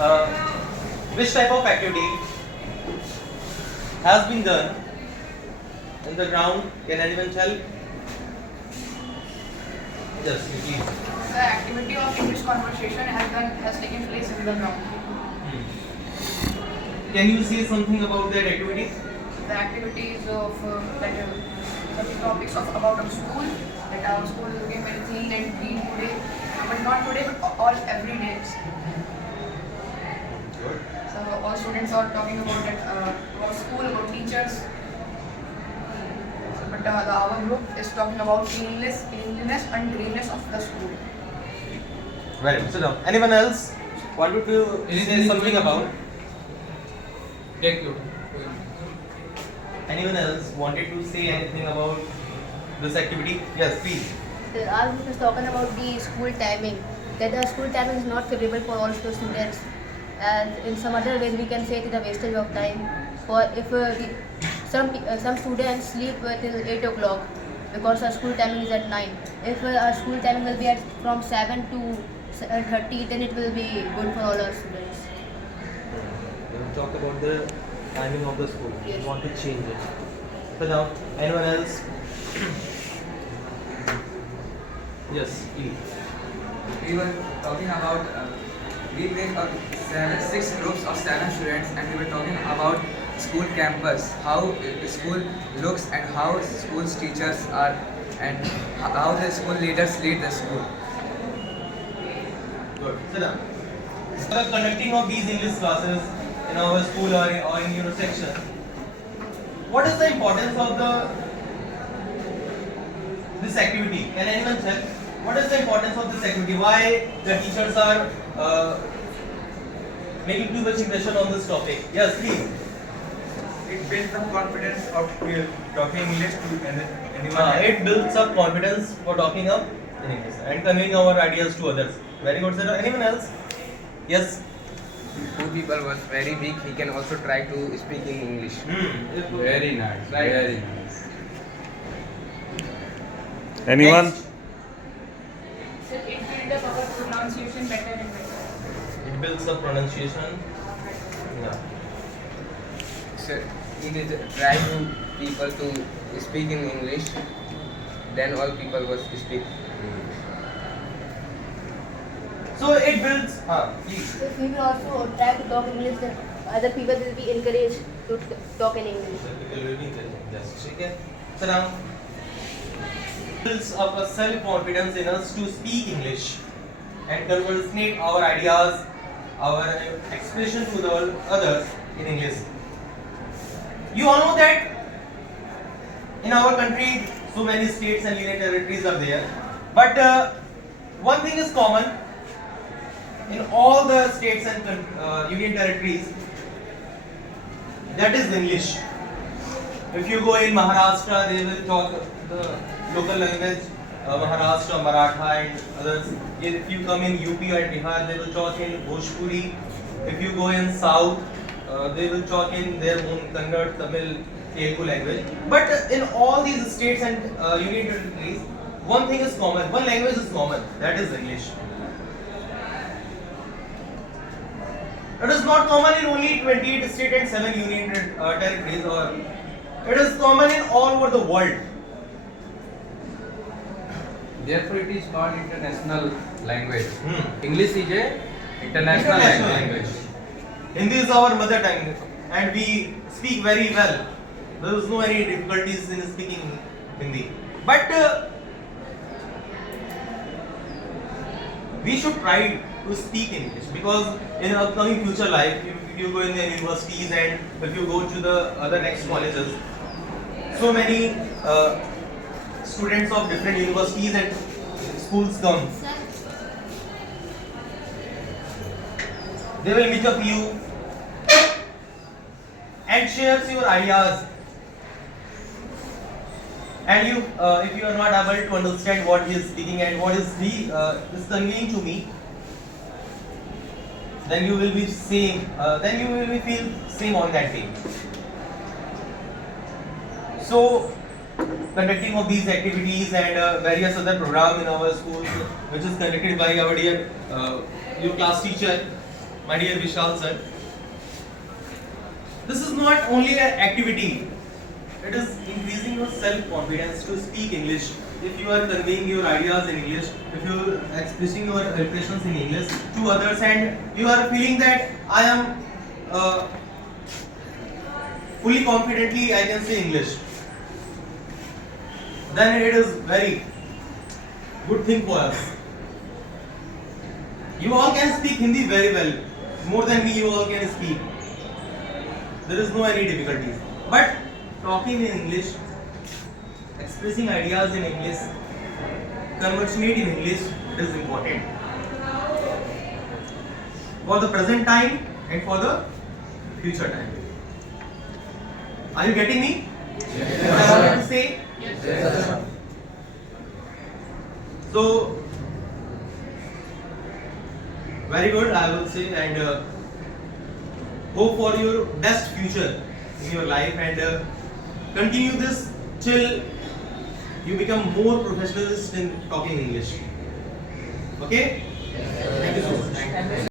uh, which type of activity has been done in the ground? Can anyone tell? Yes, please. The activity of English conversation has taken place in the ground. Can you say something about that activity? The activities of some topics of about our school, that our school is looking very clean and clean today, but not today, but all every day. Good. So all students are talking about that about school, about teachers. But our group is talking about cleanliness and greenness of the school. Very good. Sit down. Anyone else wanted to say something about? Take you. Anyone else wanted to say anything about this activity? Yes, please. Our group is talking about the school timing. That the school timing is not favorable for all the students, and in some other ways we can say it is a wastage of time. For if some students sleep till 8 o'clock because our school timing is at 9. If our school timing will be at from 7 to 7:30, then it will be good for all our students. We will talk about the timing of the school. Yes. We want to change it. So now, anyone else? Yes, please. We were talking about we made six groups of 7 students, and we were talking about school campus, how the school looks and how school's teachers are, and how the school leaders lead the school. Good. Sit down. The conducting of these English classes in our school or in your section, what is the importance of this activity? Can anyone tell? What is the importance of this activity? Why the teachers are making too much impression on this topic? Yes, please. It builds the confidence of talking English to anyone. It builds up confidence for talking up in English and conveying our ideas to others. Very good, sir. Anyone else? Yes. Two people was very weak, he can also try to speak in English. Very nice. Right. Very nice. Anyone? Next. So it builds up our pronunciation better and better. It builds up pronunciation. Yeah. So he did try to people to speak in English, then all people was speak. So it builds. Please. If we will also try to talk English, then other people will be encouraged to talk in English. People will be intelligent. Yes. Okay. So now, builds up a self-confidence in us to speak English and conversate our ideas, our expression to the others in English. You all know that in our country, so many states and union territories are there. But one thing is common in all the states and union territories, that is English. If you go in Maharashtra, they will talk the local language, Maharashtra, Maratha and others. If you come in UP or Bihar, they will talk in Bhojpuri. If you go in South, they will talk in their own Kannada, Tamil, Telugu language. But in all these states and union territories, one thing is common, one language is common, that is English. It is not common in only 28 states and 7 union territories, or it is common in all over the world. Therefore, it is called international language. Hmm. English is a international language. Hindi is our mother tongue and we speak very well. There is no any difficulties in speaking Hindi. But we should try to speak English, because in upcoming future life, if you go in the universities and if you go to the other next colleges, so many students of different universities and schools come. They will meet up you and shares your ideas. And you, if you are not able to understand what he is speaking and what is he is conveying to me, then you will be same. Then you will be feel same on that day. So, conducting of these activities and various other programs in our schools, which is conducted by our dear your class teacher, my dear Vishal sir, this is not only an activity, it is increasing your self-confidence to speak English. If you are conveying your ideas in English, if you are expressing your impressions in English to others, and you are feeling that I am fully confidently I can say English, then it is very good thing for us. You all can speak Hindi very well, more than me. You all can speak. There is no any difficulties. But talking in English, expressing ideas in English, conversate in English, it is important for the present time and for the future time. Are you getting me? Yes. What I want to say? Yes. So, very good, I will say, and hope for your best future in your life, and continue this till you become more professionalist in talking English. Okay? Thank you so much.